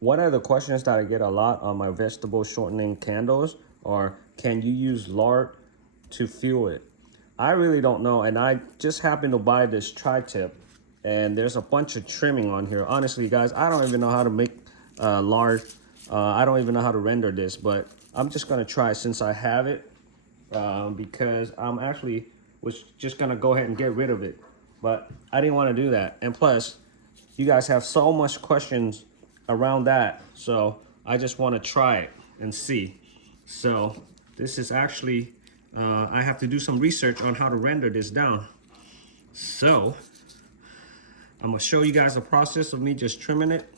One of the questions that I get a lot on my vegetable shortening candles are, can you use lard to fuel it? I really don't know, and I just happened to buy this tri-tip, and there's a bunch of trimming on here. Honestly, guys, I don't even know how to make lard. I don't even know how to render this, but I'm just gonna try since I have it, because I'm actually was just gonna go ahead and get rid of it, but I didn't want to do that. And plus, you guys have so much questions around that, so I just want to try it and see. So this is actually I have to do some research on how to render this down. So I'm gonna show you guys the process of me just trimming it,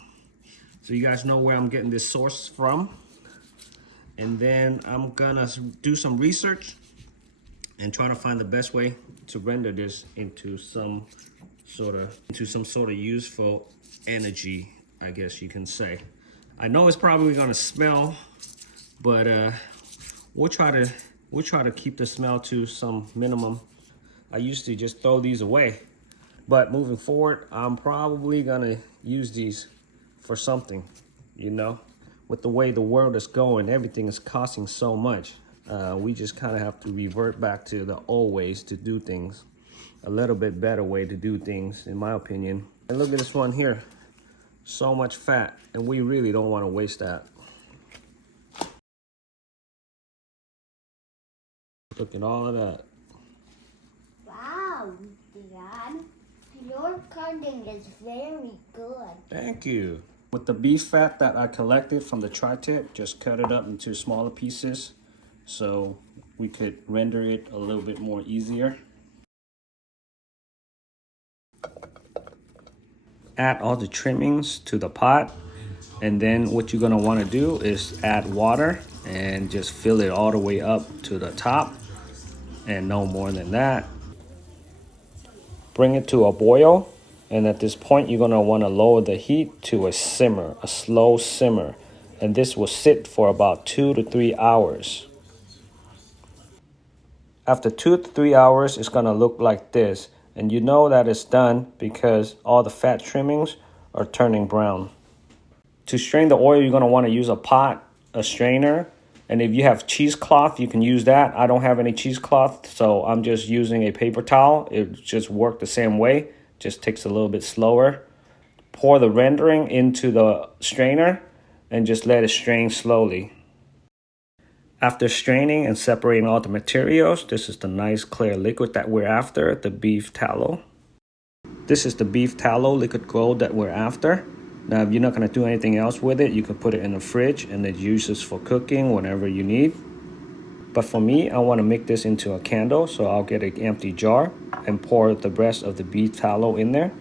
so you guys know where I'm getting this source from. And then I'm gonna do some research and try to find the best way to render this into some sort of useful energy, I guess you can say. I know it's probably gonna smell, but we'll try to keep the smell to some minimum. I used to just throw these away, but moving forward, I'm probably gonna use these for something, you know? With the way the world is going, everything is costing so much. We just kind of have to revert back to the old ways to do things. A little bit better way to do things, in my opinion. And look at this one here. So much fat, and we really don't want to waste that. Look at all of that. Wow, Dad. Your cutting is very good. Thank you. With the beef fat that I collected from the tri-tip, just cut it up into smaller pieces so we could render it a little bit more easier. Add all the trimmings to the pot, and then what you're gonna wanna do is add water and just fill it all the way up to the top, and no more than that. Bring it to a boil, and at this point you're gonna wanna lower the heat to a simmer, a slow simmer, and this will sit for about 2 to 3 hours. After 2 to 3 hours, it's gonna look like this. And you know that it's done because all the fat trimmings are turning brown. To strain the oil, you're gonna wanna use a pot, a strainer, and if you have cheesecloth, you can use that. I don't have any cheesecloth, so I'm just using a paper towel. It just works the same way, just takes a little bit slower. Pour the rendering into the strainer and just let it strain slowly. After straining and separating all the materials, this is the nice clear liquid that we're after, the beef tallow. This is the beef tallow liquid gold that we're after. Now, if you're not gonna do anything else with it, you can put it in the fridge and then use this for cooking whenever you need. But for me, I wanna make this into a candle, so I'll get an empty jar and pour the rest of the beef tallow in there.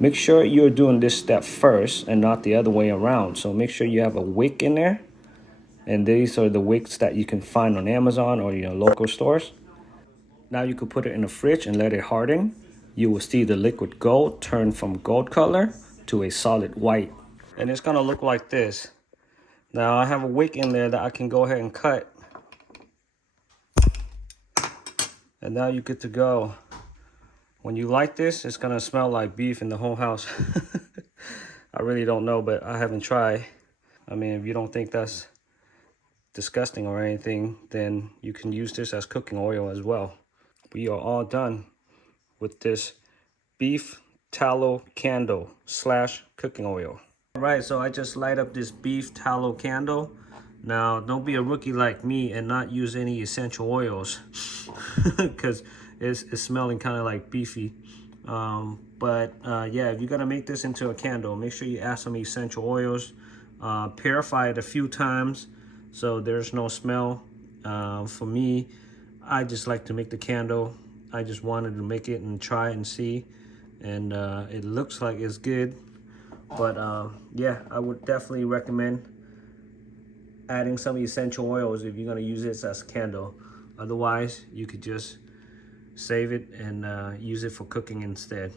Make sure you're doing this step first and not the other way around. So make sure you have a wick in there. And these are the wicks that you can find on Amazon or your local stores. Now you could put it in the fridge and let it harden. You will see the liquid gold turn from gold color to a solid white. And it's gonna look like this. Now I have a wick in there that I can go ahead and cut. And now you're good to go. When you light this, it's gonna smell like beef in the whole house. I really don't know, but I haven't tried. I mean, if you don't think that's disgusting or anything, then you can use this as cooking oil as well. We are all done with this beef tallow candle slash cooking oil. All right, so I just light up this beef tallow candle. Now, don't be a rookie like me and not use any essential oils because it's smelling kind of like beefy. Yeah, if you're gonna make this into a candle, make sure you add some essential oils. Purify it a few times so there's no smell. For me, I just like to make the candle. I just wanted to make it and try it and see, and it looks like it's good. But yeah, I would definitely recommend adding some essential oils if you're gonna use this as a candle. Otherwise, you could just save it and use it for cooking instead.